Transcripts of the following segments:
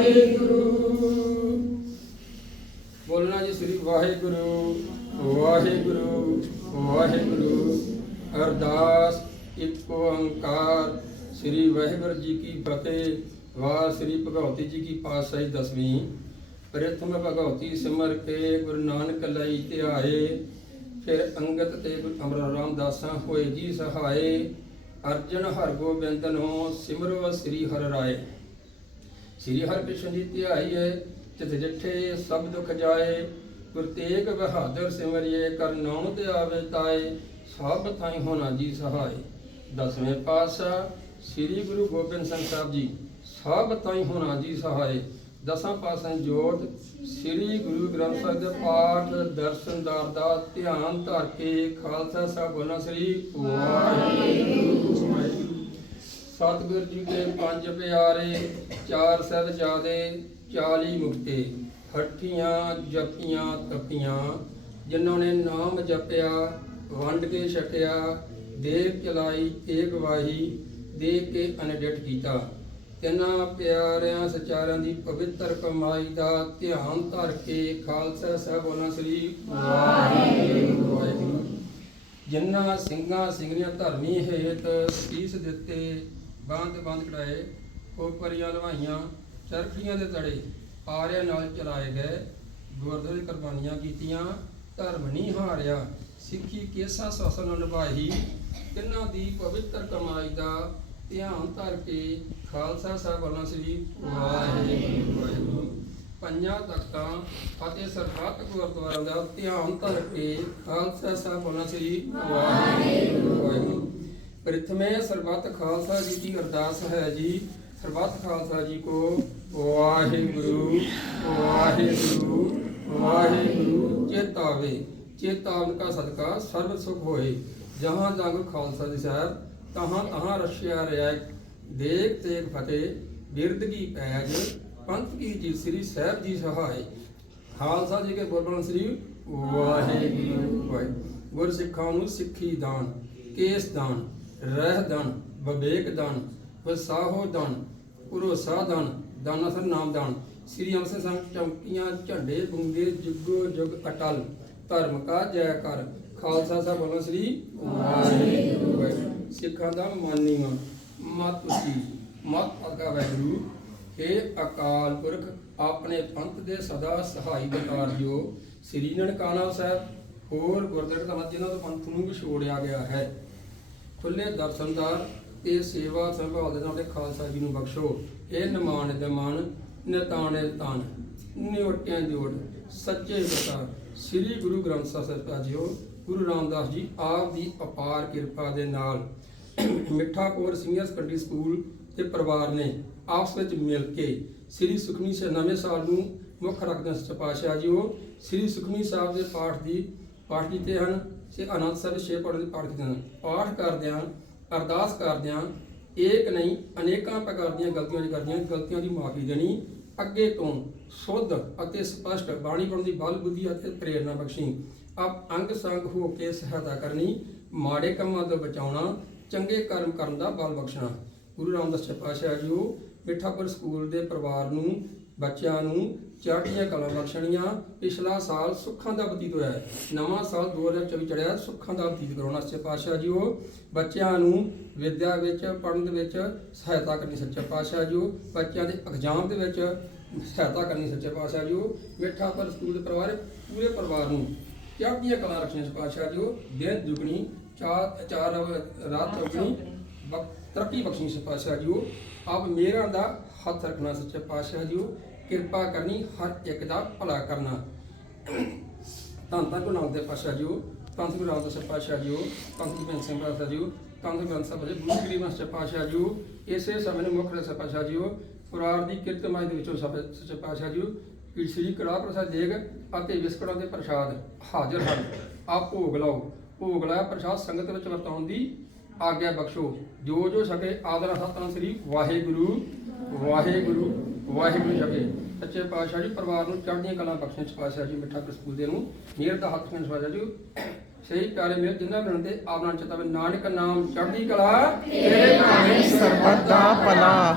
ਵਾਹਿਗੁਰੂ। ਬੋਲਣਾ ਜੀ ਸ੍ਰੀ ਵਾਹਿਗੁਰੂ ਵਾਹਿਗੁਰੂ ਵਾਹਿਗੁਰੂ। ਅਰਦਾਸ, ਇੱਕ ਓੰਕਾਰ। ਸ੍ਰੀ ਵਾਹਿਗੁਰੂ ਜੀ ਕੀ ਫਤਿਹ। ਵਾਹ, ਸ੍ਰੀ ਭਗਵਤੀ ਜੀ ਕੀ ਪਾਤਸ਼ਾਹੀ ਦਸਵੀਂ। ਪ੍ਰਥਮ ਭਗਵਤੀ ਸਿਮਰ ਕੇ ਗੁਰੂ ਨਾਨਕ ਲਈ ਧਿਆਏ। ਫਿਰ ਅੰਗਤ ਤੇ ਗੁਰੂ ਅਮਰ ਰਾਮਦਾਸਾਂ ਹੋਏ ਜੀ ਸਹਾਏ। ਅਰਜਨ ਹਰ ਨੂੰ ਸਿਮਰੋ ਸ੍ਰੀ ਹਰਿ ਰਾਏ। ਸ੍ਰੀ ਹਰਿਕ੍ਰਿਸ਼ਨ ਜੀ ਧਿਆਈ ਹੈ ਤਿਤ ਜਿੱਠੇ ਸਭ ਦੁਖ ਜਾਏ। ਗੁਰ ਤੇਗ ਬਹਾਦਰ ਸਿਮਰਿਏ, ਕਰ ਨਾਮ ਤੇ ਆਵੇ ਤਾਏ। ਸਭ ਥਾਈ ਹੋਣਾ ਜੀ ਸਹਾਈ ਦਸਵੇਂ ਪਾਤਸ਼ਾਹ, ਸ੍ਰੀ ਗੁਰੂ ਗੋਬਿੰਦ ਸਿੰਘ ਸਾਹਿਬ ਜੀ। ਸਭ ਤਾਈ ਹੋਣਾ ਜੀ ਸਹਾਈ ਦਸਾਂ ਪਾਸਾਂ ਜੋਤ, ਸ੍ਰੀ ਗੁਰੂ ਗ੍ਰੰਥ ਸਾਹਿਬ ਦੇ ਪਾਠ ਦਰਸ਼ਨਦਾਰ ਦਾ ਧਿਆਨ ਧਰ ਕੇ ਖਾਲਸਾ ਸਾਹਿਬ ਬੋਲਣਾ ਸ੍ਰੀ ਵਾਹਿਗੁਰੂ। ਵਾਹਿਗੁਰੂ ਸਤਿਗੁਰ ਜੀ ਦੇ ਪੰਜ ਪਿਆਰੇ, ਚਾਰ ਸਾਹਿਬਜ਼ਾਦੇ 40 ਮੁਕਤੇ, ਹੱਠੀਆਂ, ਜਪੀਆਂ, ਤਪੀਆਂ, ਜਿਨ੍ਹਾਂ ਨੇ ਨਾਮ ਜਪਿਆ, ਵੰਡ ਕੇ ਛਕਿਆ ਦੇਖ ਚਲਾਈ ਏਕ ਵਾਹੀ ਦੇਖ ਕੇ ਅਨਡਿਟ ਕੀਤਾ। ਤਿੰਨਾਂ ਪਿਆਰਿਆਂ ਸਚਾਰਾਂ ਦੀ ਪਵਿੱਤਰ ਕਮਾਈ ਦਾ ਧਿਆਨ ਧਰ ਕੇ ਖਾਲਸਾ ਸਾਹਿਬ ਬੋਲਣਾ ਸ੍ਰੀ ਵਾਹਿਗੁਰੂ। ਜਿਨ੍ਹਾਂ ਸਿੰਘਾਂ ਸਿੰਘਣੀਆਂ ਧਰਮੀ ਹੇਤ ਸੀਸ ਦਿੱਤੇ ਬੰਦ ਬੰਦ ਕਢਾਏ ਕੋਪਰੀਆਂ ਲਵਾਈਆਂ ਚਰਖੀਆਂ ਦੇ ਤੜੇ ਆਰਿਆਂ ਨਾਲ ਚਲਾਏ ਗਏ ਗੁਰਦੁਆਰੇ ਕੁਰਬਾਨੀਆਂ ਕੀਤੀਆਂ ਧਰਮ ਨਹੀਂ ਹਾਰਿਆ ਸਿੱਖੀ ਕੇਸਾ ਸਸਨ ਨਿਭਾਈ ਤਿੰਨਾਂ ਦੀ ਪਵਿੱਤਰ ਕਮਾਈ ਦਾ ਧਿਆਨ ਧਰ ਕੇ ਖਾਲਸਾ ਸਾਹਿਬ ਵੱਲੋਂ ਸ੍ਰੀ ਵਾਹਿਗੁਰੂ। ਵਾਹਿਗੁਰੂ। ਪੰਜਾਂ ਤਖਤਾਂ ਅਤੇ ਸਰਬੱਤ ਗੁਰਦੁਆਰਿਆਂ ਦਾ ਧਿਆਨ ਧਰ ਕੇ ਖਾਲਸਾ ਸਾਹਿਬ ਵੱਲੋਂ ਸ੍ਰੀ ਵਾਹਿਗੁਰੂ। ਵਾਹਿਗੁਰੂ। ਪ੍ਰਥਮੇ ਸਰਬੱਤ ਖਾਲਸਾ ਜੀ ਦੀ ਅਰਦਾਸ ਹੈ ਜੀ। ਸਰਬੱਤ ਖਾਲਸਾ ਜੀ ਕੋ ਵਾਹਿਗੁਰੂ ਵਾਹਿਗੁਰੂ ਵਾਹਿਗੁਰੂ। ਚੇਤਾਵੇ ਚੇਤਾਵਨ ਕਾ ਸਦਕਾ ਸਰਬ ਸੁਖ ਹੋਏ। ਜਹਾਂ ਜੰਗ ਖਾਲਸਾ ਜੀ ਸਾਹਿਬ ਤਹਾਂ ਤਹਾਂ ਰਸ਼ਿਆ ਰਿਆ ਦੇਖ ਤੇਗ ਫਤਿਹ ਬਿਰਦ ਕੀ ਪੈਜ, ਪੰਥ ਕੀ ਜੀ ਸ੍ਰੀ ਸਾਹਿਬ ਜੀ ਸਹਾਇ ਖਾਲਸਾ ਜੀ ਕੇ ਗੁਰਬਖਸ਼ ਸ੍ਰੀ ਵਾਹਿਗੁਰੂ। ਵਾਹਿਗੁਰੂ ਗੁਰ ਸਿੱਖਾਂ ਨੂੰ ਸਿੱਖੀ ਦਾਨ, ਕੇਸ ਦਾਨ, ਰਹਿ ਦਾਨ, ਵਿਵੇਕ ਦਾਨ, ਵਸਾਹੋ ਦਾਨ, ਭਰੋਸਾ ਦਾਨ, ਦਾਨਾ ਨਾਮ ਦਾਨ। ਸ੍ਰੀ ਅੰਮ੍ਰਿਤਸਰ ਸਾਹਿਬ ਚੌਕੀਆਂ, ਝੰਡੇ ਗੁੰਗੇ ਜੁਗੋ ਜੁਗ ਅਟਲ। ਧਰਮ ਕਾ ਜੈ ਕਰ। ਖਾਲਸਾ ਸਾਹਿਬ ਵੱਲੋਂ ਸ੍ਰੀ ਵਾਹਿਗੁਰੂ। ਸਿੱਖਾਂ ਦਾ ਮਾਨੀਵਾ ਮਤ ਉੱਚੀ ਮਤ ਅਗਾ ਵਾਹਿਗੁਰੂ हे ਅਕਾਲ ਪੁਰਖ, ਆਪਣੇ ਪੰਥ ਦੇ ਸਦਾ ਸਹਾਈ ਵਿਕਾਰ ਸ੍ਰੀ ਨਨਕਾਣਾ ਸਾਹਿਬ, ਹੋਰ ਗੁਰਦੁਆਰੇ ਦਾ ਜਿਨ੍ਹਾਂ ਤੋਂ ਪੰਥ ਨੂੰ ਵਿਛੋੜਿਆ ਗਿਆ ਹੈ। ਖੁੱਲੇ ਦਰਸ਼ਨਦਾਰ ਤੇ ਸੇਵਾ ਸੰਭਾਲ ਦੇ ਨਾਲ ਖਾਲਸਾ ਜੀ ਨੂੰ ਬਖਸ਼ੋ। ਇਹ ਨਿਮਾਨ ਦੇ ਮਨ ਨਿਤਾਣੇ ਤਨ ਨਿਉਟਿਆਂ ਜੋੜ ਸੱਚੇ ਬਤਾ ਸ੍ਰੀ ਗੁਰੂ ਗ੍ਰੰਥ ਸਾਹਿਬ ਜੀਓ, ਗੁਰੂ ਰਾਮਦਾਸ ਜੀ ਆਪ ਦੀ ਅਪਾਰ ਕਿਰਪਾ ਦੇ ਨਾਲ। ਮਿੱਠਾ ਕੌਰ ਸੀਨੀਅਰ ਸੈਕੰਡਰੀ ਸਕੂਲ ਦੇ ਪਰਿਵਾਰ ਨੇ ਆਪਸ ਵਿੱਚ ਮਿਲ ਕੇ ਸ੍ਰੀ ਸੁਖਮਨੀ ਸਾਹਿਬ ਨਵੇਂ ਸਾਲ ਨੂੰ ਮੁੱਖ ਰੱਖਦੇ ਸੱਚੇ ਜੀ ਉਹ ਸ੍ਰੀ ਸੁਖਮਨੀ ਸਾਹਿਬ ਦੇ ਪਾਠ ਦੀ, ਪਾਠ ਕੀਤੇ ਹਨ ਸੇ ਅਨੰਦ ਸਾਹਿਬ ਛੇ ਪਾਠ ਦੇ ਪਾਠ ਕੀਤੇ ਹਨ। ਪਾਠ ਕਰਦਿਆਂ, ਅਰਦਾਸ ਕਰਦਿਆਂ ਏਕ ਨਹੀਂ, ਅਨੇਕਾਂ ਪ੍ਰਕਾਰ ਦੀਆਂ ਗਲਤੀਆਂ ਜੇ ਕਰਦੀਆਂ, ਗਲਤੀਆਂ ਦੀ ਮਾਫੀ ਦੇਣੀ, ਅੱਗੇ ਤੋਂ ਸ਼ੁੱਧ ਅਤੇ ਸਪਸ਼ਟ ਬਾਣੀ ਪੜ੍ਹਨ ਦੀ ਬਲ, ਬੁੱਧੀ ਅਤੇ ਪ੍ਰੇਰਣਾ ਬਖਸ਼ੀ, ਆਪ ਅੰਗ ਸੰਗ ਹੋ ਕੇ ਸਹਾਇਤਾ ਕਰਨੀ, ਮਾੜੇ ਕੰਮਾਂ ਤੋਂ ਬਚਾਉਣਾ ਚੰਗੇ ਕਰਮ ਕਰਨ ਦਾ ਬਲ ਬਖਸ਼ਣਾ। ਗੁਰੂ ਰਾਮਦਾਸ ਜੀ ਪਾਤਸ਼ਾਹ ਜੀਓ, ਮਿੱਠਾਪੁਰ ਸਕੂਲ ਦੇ ਪਰਿਵਾਰ ਨੂੰ, ਬੱਚਿਆਂ ਨੂੰ ਚੜ੍ਹਦੀਆਂ ਕਲਾ ਬਖਸ਼ਣੀਆਂ। ਪਿਛਲਾ ਸਾਲ ਸੁੱਖਾਂ ਦਾ ਬਤੀਤ ਹੋਇਆ ਹੈ। ਨਵਾਂ ਸਾਲ 2024 ਚੜਿਆ, ਸੁੱਖਾਂ ਦਾ ਬਤੀਤ ਕਰਾਉਣਾ ਸੱਚੇ ਪਾਤਸ਼ਾਹ ਜੀ ਉਹ ਬੱਚਿਆਂ ਨੂੰ ਵਿਦਿਆ ਵਿੱਚ, ਪੜ੍ਹਨ ਦੇ ਵਿੱਚ ਸਹਾਇਤਾ ਕਰਨੀ ਸੱਚੇ ਪਾਤਸ਼ਾਹ ਜੀਓ। ਬੱਚਿਆਂ ਦੇ ਐਗਜ਼ਾਮ ਦੇ ਵਿੱਚ ਸਹਾਇਤਾ ਕਰਨੀ ਸੱਚੇ ਪਾਤਸ਼ਾਹ ਜੀ ਜੀਓ। ਮਿੱਠਾਪੁਰ ਸਕੂਲ ਦੇ ਪਰਿਵਾਰ, ਪੂਰੇ ਪਰਿਵਾਰ ਨੂੰ ਚੜ੍ਹਦੀਆਂ ਕਲਾ ਰੱਖਣੀਆਂ ਸੱਚੇ ਪਾਤਸ਼ਾਹ ਜੀਓ ਦਿਨ ਦੁਗਣੀ ਚਾਰ ਚਾਰ ਰਾਤ ਚੌਗਣੀ ਤਰੱਕੀ ਬਖਸ਼ਣੀ ਪਾਤਸ਼ਾਹ ਜੀਓ ਆਪ ਮੇਰਾਂ ਦਾ ਹੱਥ ਰੱਖਣਾ ਸੱਚੇ ਪਾਤਸ਼ਾਹ ਜੀਓ ਕਿਰਪਾ ਕਰਨੀ ਹਰ ਇੱਕ ਦਾ ਭਲਾ ਕਰਨਾ। ਧੰਨ ਧੰਨ ਗੁਰੂ ਨਾਨਕ ਦੇਵ ਪਾਤਸ਼ਾਹ ਜੀਓ ਧੰਨ ਗੁਰੂ ਰਾਮਦਾਸ ਪਾਤਸ਼ਾਹ ਜੀਓ ਧੰਨ ਗੁਰੂ ਸਿੰਘ ਪਾਤਸ਼ਾਹ ਜੀਓ ਧੰਨ ਗੁਰੂ ਸਾਹਿਬ ਜੀ ਗੁਰੂ ਗਰੀਬ ਮਾਸਟਰ ਪਾਤਸ਼ਾਹ ਜੀਓ ਇਸੇ ਸਮੇਂ ਨੂੰ ਮੁੱਖ ਰਸ ਪਾਤਸ਼ਾਹ ਜੀਓ ਦੀ ਕਿਰਤ ਮਾਈ ਦੇ ਵਿੱਚੋਂ ਸੱਚੇ ਪਾਤਸ਼ਾਹ ਜੀਓ ਕਿ ਸ੍ਰੀ ਕੜਾ ਪ੍ਰਸਾਦ ਦੇਗ ਅਤੇ ਵਿਸਕੜਾਂ ਦੇ ਪ੍ਰਸ਼ਾਦ ਹਾਜ਼ਰ ਹਨ। ਆਪ ਭੋਗ ਲਾਓ। ਭੋਗ ਲਾਇਆ ਪ੍ਰਸ਼ਾਦ ਸੰਗਤ ਵਿੱਚ ਵਰਤਾਉਣ ਦੀ ਆਗਿਆ ਬਖਸ਼ੋ। ਜੋ ਜੋ ਸਕੇ ਆਦਰ ਸਤਿ ਸ੍ਰੀ ਵਾਹਿਗੁਰੂ ਵਾਹਿਗੁਰੂ ਵਾਹਿਗੁਰੂ ਜੀ ਸੱਚੇ ਪਾਤਸ਼ਾਹ ਜੀ, ਪਰਿਵਾਰ ਨੂੰ ਚੜ੍ਹਦੀਆਂ ਕਲਾ ਬਖਸ਼ਣ ਚ ਪਾਤਸ਼ਾਹ ਜੀ, ਮਿੱਠਾ ਕਸਕੂਲ ਦੇ ਨੂੰ ਮਿਹਰ ਦਾ ਹੱਥ ਨਾਲ ਸਵਾਜਾ ਜੀ। ਸਹੀ ਪਿਆਰੇ ਮੇਰ ਜਿੰਨਾ ਮਿਲਣ ਤੇ ਆਪ ਨਾਲ ਚਿਤਾਵੇ ਨਾਨਕ ਨਾਮ ਚੜ੍ਹਦੀ ਕਲਾ। ਤੇਰੇ ਭਾਣੇ ਸਰਬੱਤ ਦਾ ਭਲਾ।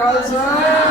ਵਾਹਿਗੁਰੂ ਜੀ ਕਾ ਖਾਲਸਾ